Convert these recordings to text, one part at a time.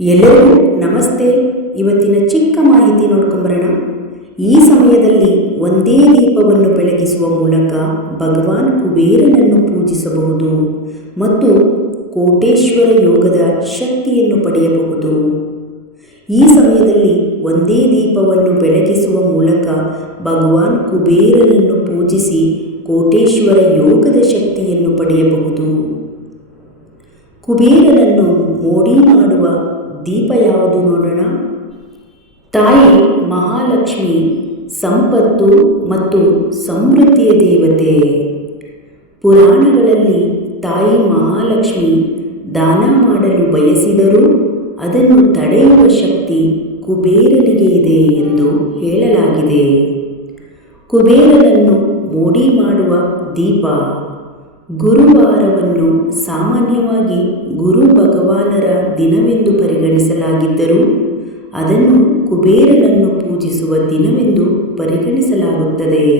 ಎಲ್ಲರಿಗೂ ನಮಸ್ತೆ. ಇವತ್ತಿನ ಚಿಕ್ಕ ಮಾಹಿತಿ ನೋಡ್ಕೊಂಬರೋಣ. ಈ ಸಮಯದಲ್ಲಿ ಒಂದೇ ದೀಪವನ್ನು ಬೆಳಗಿಸುವ ಮೂಲಕ ಭಗವಾನ್ ಕುಬೇರನನ್ನು ಪೂಜಿಸಬಹುದು ಮತ್ತು ಕೋಟೇಶ್ವರ ಯೋಗದ ಶಕ್ತಿಯನ್ನು ಪಡೆಯಬಹುದು. ಈ ಸಮಯದಲ್ಲಿ ಒಂದೇ ದೀಪವನ್ನು ಬೆಳಗಿಸುವ ಮೂಲಕ ಭಗವಾನ್ ಕುಬೇರನನ್ನು ಪೂಜಿಸಿ ಕೋಟೇಶ್ವರ ಯೋಗದ ಶಕ್ತಿಯನ್ನು ಪಡೆಯಬಹುದು. ಕುಬೇರನನ್ನು ಮೋಡಿ ಮಾಡುವ ದೀಪ ಯಾವುದು ನೋಡೋಣ? ತಾಯಿ ಮಹಾಲಕ್ಷ್ಮಿ, ಸಂಪತ್ತು ಮತ್ತು ಸಮೃದ್ಧಿಯ ದೇವತೆ. ಪುರಾಣಗಳಲ್ಲಿ ತಾಯಿ ಮಹಾಲಕ್ಷ್ಮಿ ದಾನ ಮಾಡಲು ಬಯಸಿದರೂ ಅದನ್ನು ತಡೆಯುವ ಶಕ್ತಿ ಕುಬೇರನಿಗೆ ಇದೆ ಎಂದು ಹೇಳಲಾಗಿದೆ. ಕುಬೇರನನ್ನು ಮೋಡಿ ಮಾಡುವ ದೀಪ. ಗುರುವಾರವನ್ನು ಸಾಮಾನ್ಯವಾಗಿ ಗುರು ಭಗವಾನರ ದಿನವೆಂದು ಪರಿಗಣಿಸಲಾಗಿದ್ದರೂ, ಅದನ್ನು ಕುಬೇರನನ್ನು ಪೂಜಿಸುವ ದಿನವೆಂದು ಪರಿಗಣಿಸಲಾಗುತ್ತದೆ.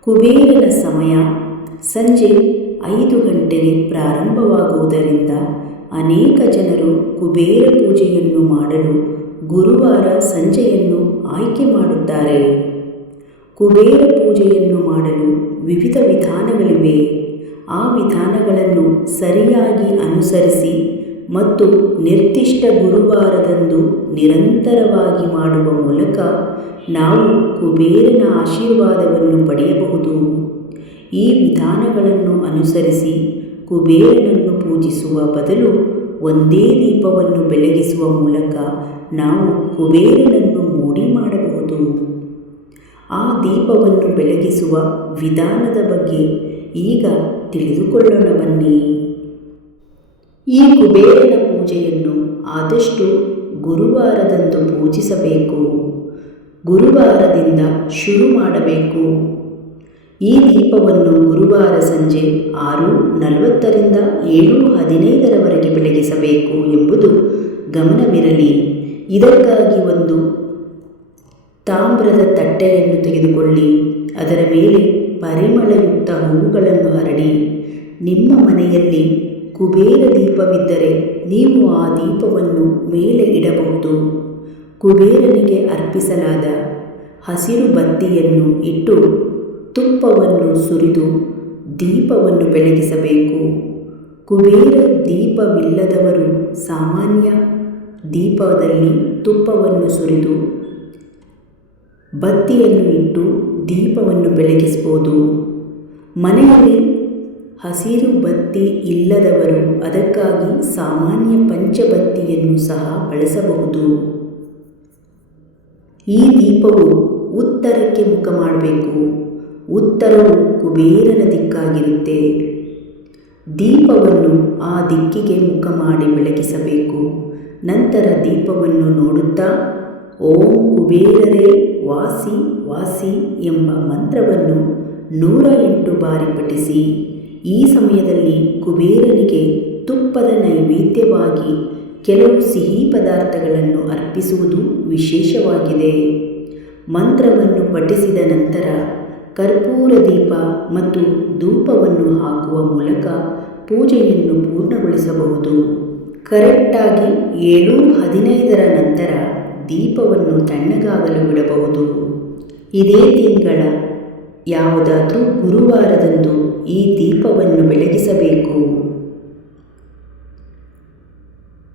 ಕುಬೇರನ ಸಮಯ ಸಂಜೆ ಐದು ಗಂಟೆಗೆ ಪ್ರಾರಂಭವಾಗುವುದರಿಂದ ಅನೇಕ ಜನರು ಕುಬೇರ ಪೂಜೆಯನ್ನು ಮಾಡಲು ಗುರುವಾರ ಸಂಜೆಯನ್ನು ಆಯ್ಕೆ ಮಾಡುತ್ತಾರೆ. ಕುಬೇರ ಪೂಜೆಯನ್ನು ಮಾಡಲು ವಿವಿಧ ವಿಧಾನಗಳಿವೆ. ಆ ವಿಧಾನಗಳನ್ನು ಸರಿಯಾಗಿ ಅನುಸರಿಸಿ ಮತ್ತು ನಿರ್ದಿಷ್ಟ ಗುರುವಾರದಂದು ನಿರಂತರವಾಗಿ ಮಾಡುವ ಮೂಲಕ ನಾವು ಕುಬೇರನ ಆಶೀರ್ವಾದವನ್ನು ಪಡೆಯಬಹುದು. ಈ ವಿಧಾನಗಳನ್ನು ಅನುಸರಿಸಿ ಕುಬೇರನನ್ನು ಪೂಜಿಸುವ ಬದಲು ಒಂದೇ ದೀಪವನ್ನು ಬೆಳಗಿಸುವ ಮೂಲಕ ನಾವು ಕುಬೇರನನ್ನು ಮೂಡಿ ಮಾಡಬಹುದು. ಆ ದೀಪವನ್ನು ಬೆಳಗಿಸುವ ವಿಧಾನದ ಬಗ್ಗೆ ಈಗ ತಿಳಿದುಕೊಳ್ಳೋಣ ಬನ್ನಿ. ಈ ಕುಬೇರನ ಪೂಜೆಯನ್ನು ಆದಷ್ಟು ಗುರುವಾರದಂದು ಪೂಜಿಸಬೇಕು. ಗುರುವಾರದಿಂದ ಶುರು ಮಾಡಬೇಕು. ಈ ದೀಪವನ್ನು ಗುರುವಾರ ಸಂಜೆ ಆರು ನಲವತ್ತರಿಂದ ಏಳು ಹದಿನೈದರವರೆಗೆ ಬೆಳಗಿಸಬೇಕು ಎಂಬುದು ಗಮನವಿರಲಿ. ಇದಕ್ಕಾಗಿ ಒಂದು ತಾಮ್ರದ ತಟ್ಟೆಯನ್ನು ತೆಗೆದುಕೊಳ್ಳಿ. ಅದರ ಮೇಲೆ ಪರಿಮಳಯುಕ್ತ ಹೂಗಳನ್ನು ಹರಡಿ. ನಿಮ್ಮ ಮನೆಯಲ್ಲಿ ಕುಬೇರ ದೀಪವಿದ್ದರೆ ನೀವು ಆ ದೀಪವನ್ನು ಮೇಲೆ ಇಡಬಹುದು. ಕುಬೇರನಿಗೆ ಅರ್ಪಿಸಲಾದ ಹಸಿರು ಬತ್ತಿಯನ್ನು ಇಟ್ಟು ತುಪ್ಪವನ್ನು ಸುರಿದು ದೀಪವನ್ನು ಬೆಳಗಿಸಬೇಕು. ಕುಬೇರ ದೀಪವಿಲ್ಲದವರು ಸಾಮಾನ್ಯ ದೀಪದಲ್ಲಿ ತುಪ್ಪವನ್ನು ಸುರಿದು ಬತ್ತಿಯನ್ನು ಇಟ್ಟು ದೀಪವನ್ನು ಬೆಳಗಿಸಬಹುದು ಮನೆಯಲ್ಲಿ ಹಸಿರು ಬತ್ತಿ ಇಲ್ಲದವರು ಅದಕ್ಕಾಗಿ ಸಾಮಾನ್ಯ ಪಂಚಬತ್ತಿಯನ್ನು ಸಹ ಬಳಸಬಹುದು. ಈ ದೀಪವು ಉತ್ತರಕ್ಕೆ ಮುಖ ಮಾಡಬೇಕು. ಉತ್ತರವು ಕುಬೇರನ ದಿಕ್ಕಾಗಿರುತ್ತೆ. ದೀಪವನ್ನು ಆ ದಿಕ್ಕಿಗೆ ಮುಖ ಮಾಡಿ ಬೆಳಗಿಸಬೇಕು. ನಂತರ ದೀಪವನ್ನು ನೋಡುತ್ತಾ, ಓಂ ಕುಬೇರರೇ ವಾಸಿ ವಾಸಿ ಎಂಬ ಮಂತ್ರವನ್ನು ನೂರ ಎಂಟು ಬಾರಿ ಪಠಿಸಿ, ಈ ಸಮಯದಲ್ಲಿ ಕುಬೇರನಿಗೆ ತುಪ್ಪದ ನೈವೇದ್ಯವಾಗಿ ಕೆಲವು ಸಿಹಿ ಪದಾರ್ಥಗಳನ್ನು ಅರ್ಪಿಸುವುದು ವಿಶೇಷವಾಗಿದೆ. ಮಂತ್ರವನ್ನು ಪಠಿಸಿದ ನಂತರ ಕರ್ಪೂರ ದೀಪ ಮತ್ತು ಧೂಪವನ್ನು ಹಾಕುವ ಮೂಲಕ ಪೂಜೆಯನ್ನು ಪೂರ್ಣಗೊಳಿಸಬಹುದು. ಕರೆಕ್ಟಾಗಿ ಏಳು ಹದಿನೈದರ ನಂತರ ದೀಪವನ್ನು ತಣ್ಣಗಾಗಲು ಬಿಡಬಹುದು. ಇದೇ ತಿಂಗಳ ಯಾವುದಾದರೂ ಗುರುವಾರದಂದು ಈ ದೀಪವನ್ನು ಬೆಳಗಿಸಬೇಕು.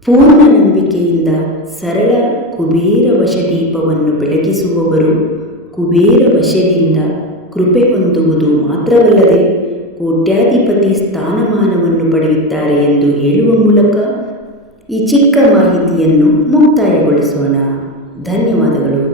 ಪೂರ್ಣ ನಂಬಿಕೆಯಿಂದ ಸರಳ ಕುಬೇರ ವಶ ದೀಪವನ್ನು ಬೆಳಗಿಸುವವರು ಕುಬೇರ ವಶದಿಂದ ಕೃಪೆ ಹೊಂದುವುದು ಮಾತ್ರವಲ್ಲದೆ ಕೋಟ್ಯಾಧಿಪತಿ ಸ್ಥಾನಮಾನವನ್ನು ಪಡೆಯುತ್ತಾರೆ ಎಂದು ಹೇಳುವ ಮೂಲಕ ಈ ಚಿಕ್ಕ ಮಾಹಿತಿಯನ್ನು ಮುಕ್ತಾಯಗೊಳಿಸೋಣ. ಧನ್ಯವಾದಗಳು.